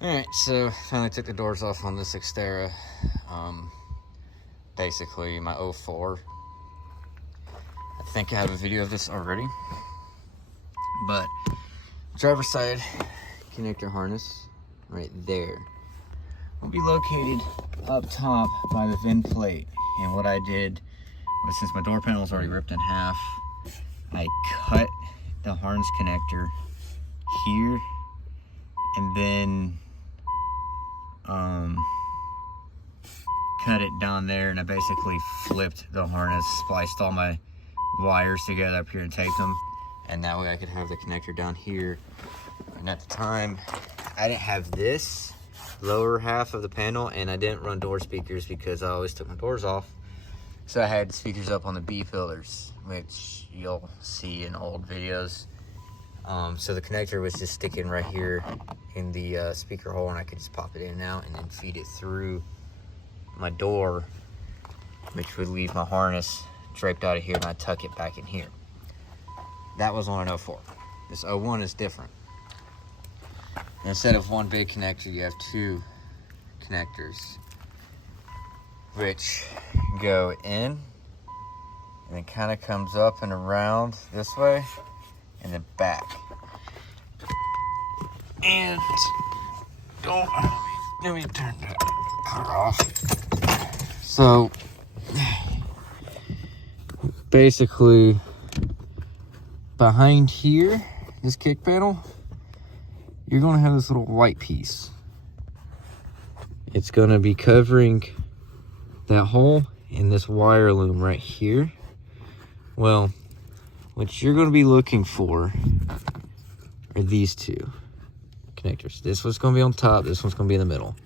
Alright, so finally took the doors off on this Xterra. Basically my 04. I think I have a video of this already. But driver's side connector harness right there will be located up top by the VIN plate. And what I did was, since my door panel is already ripped in half, I cut the harness connector here and then cut it down there, and I basically flipped the harness, spliced all my wires together up here and taped them, and that way I could have the connector down here. And at the time I didn't have this lower half of the panel, and I didn't run door speakers because I always took my doors off, so I had the speakers up on the B pillars, which you'll see in old videos. So the connector was just sticking right here in the speaker hole, and I could just pop it in and out and then feed it through my door, which would leave my harness draped out of here, and I'd tuck it back in here. That was on an 04. This 01 is different. Instead of one big connector, you have two connectors, which go in and it kind of comes up and around this way and then back. And let me turn that off. So basically behind here, this kick panel, you're gonna have this little white piece. It's gonna be covering that hole in this wire loom right here. Well, what you're gonna be looking for are these two connectors. This one's gonna be on top, this one's gonna be in the middle.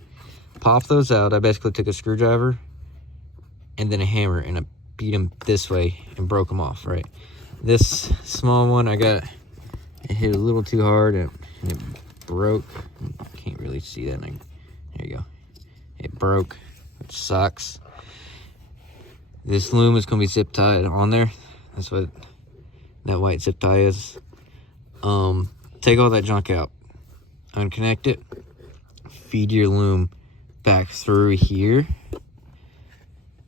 Pop those out. I basically took a screwdriver and then a hammer, and I beat them this way and broke them off, right? This small one, it hit a little too hard and it broke. Can't really see that. There you go. It broke, which sucks. This loom is gonna be zip tied on there. That's what that white zip tie is. Take all that junk out, unconnect it, feed your loom back through here,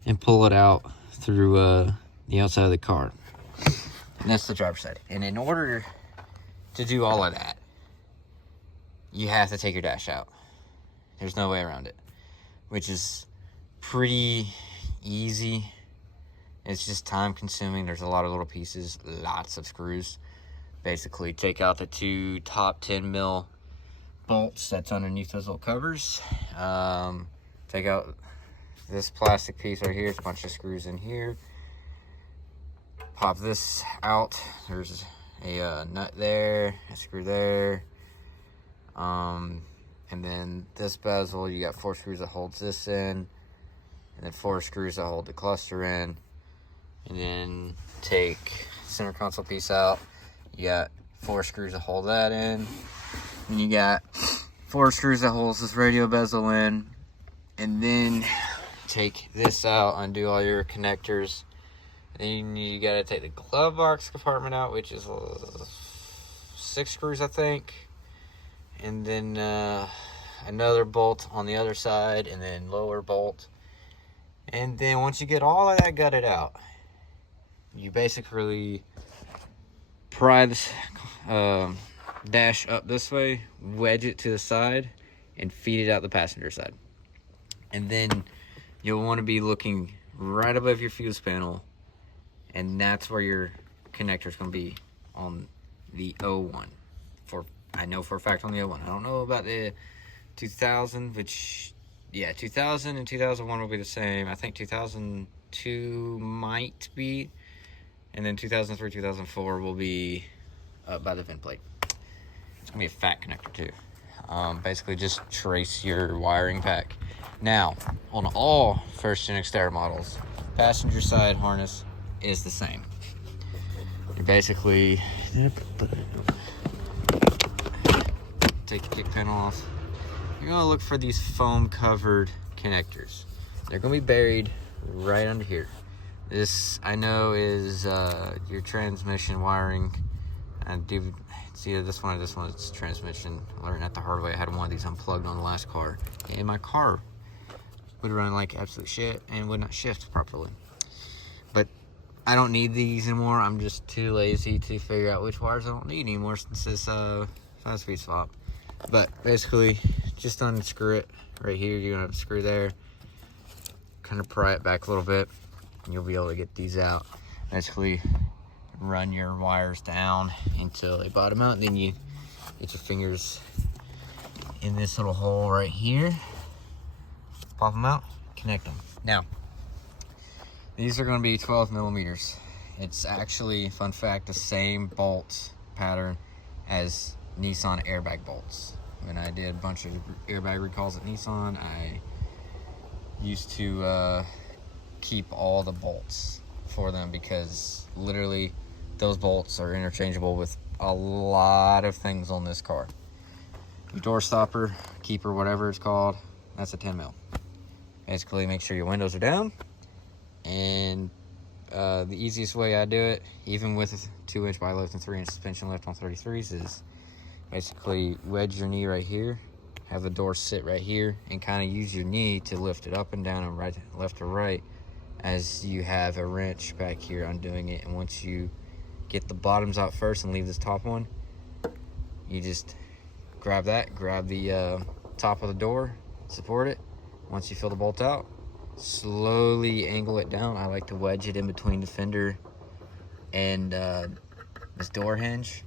and pull it out through the outside of the car. And that's the driver's side. And in order to do all of that, you have to take your dash out. There's no way around it, which is pretty easy. It's just time consuming. There's a lot of little pieces, lots of screws. Basically take out the two top 10 mil bolts that's underneath those little covers. Take out this plastic piece right here. It's a bunch of screws in here. Pop this out. There's a nut there, a screw there. And then this bezel, you got 4 screws that holds this in, and then 4 screws that hold the cluster in. And then take center console piece out. You got 4 screws that hold that in. And you got 4 screws that holds this radio bezel in. And then take this out, undo all your connectors. And then you gotta take the glove box compartment out, which is 6 screws, I think. And then another bolt on the other side, and then lower bolt. And then once you get all of that gutted out, you basically pry this dash up this way, wedge it to the side, and feed it out the passenger side. And then you'll want to be looking right above your fuse panel, and that's where your connector is going to be on the 01. I know for a fact on the 01. I don't know about the 2000, which, yeah, 2000 and 2001 will be the same. I think 2002 might be, and then 2003, 2004 will be up by the VIN plate. It's gonna be a fat connector too. Basically just trace your wiring pack. Now, on all first gen Xterra models, passenger side harness is the same. You basically take the kick panel off. You're gonna look for these foam covered connectors. They're gonna be buried right under here. This, I know, is your transmission wiring. I do See, this one's transmission. I learned that the hard way. I had one of these unplugged on the last car, and my car would run like absolute shit and would not shift properly. But I don't need these anymore. I'm just too lazy to figure out which wires I don't need anymore since this 5-speed swap. But basically, just unscrew it right here. You're gonna have to screw there, kind of pry it back a little bit, and you'll be able to get these out. Basically, run your wires down until they bottom out, and then you get your fingers in this little hole right here, pop them out, connect them. Now, these are going to be 12 millimeters. It's actually, fun fact, the same bolt pattern as Nissan airbag bolts. When I did a bunch of airbag recalls at Nissan, I used to keep all the bolts for them because literally those bolts are interchangeable with a lot of things on this car. Your door stopper, keeper, whatever it's called, that's a 10 mil. Basically, make sure your windows are down. And the easiest way I do it, even with a 2-inch buy lift and 3-inch suspension lift on 33s, is basically wedge your knee right here, have the door sit right here, and kind of use your knee to lift it up and down and right, left or right, as you have a wrench back here undoing it. And once you get the bottoms out first and leave this top one, you just grab that, grab the top of the door, support it. Once you feel the bolt out, slowly angle it down. I like to wedge it in between the fender and this door hinge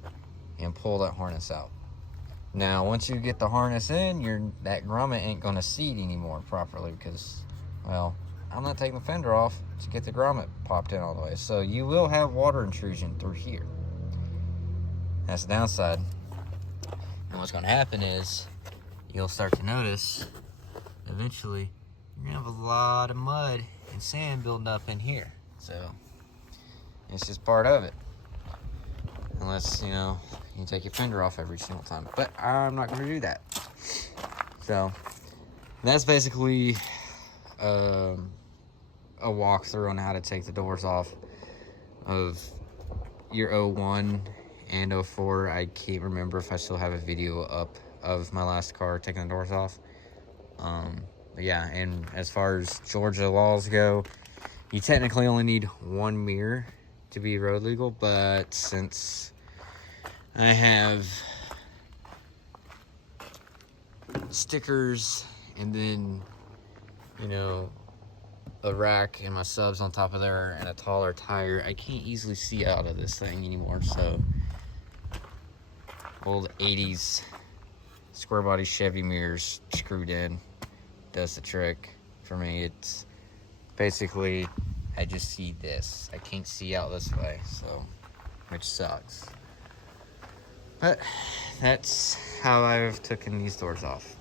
and pull that harness out. Now, once you get the harness in, that grommet ain't gonna seat anymore properly because, well, I'm not taking the fender off to get the grommet popped in all the way. So you will have water intrusion through here. That's the downside. And what's gonna happen is you'll start to notice eventually you're gonna have a lot of mud and sand building up in here. So it's just part of it. Unless, you take your fender off every single time. But I'm not gonna do that. So that's basically a walkthrough on how to take the doors off of your 01 and 04. I can't remember if I still have a video up of my last car taking the doors off. But yeah, and as far as Georgia laws go, you technically only need one mirror to be road legal, but since I have stickers and then, a rack and my subs on top of there and a taller tire, I can't easily see out of this thing anymore. So old 80s square body Chevy mirrors screwed in does the trick for me. It's basically, I just see this. I can't see out this way, so, which sucks. But that's how I've taken these doors off.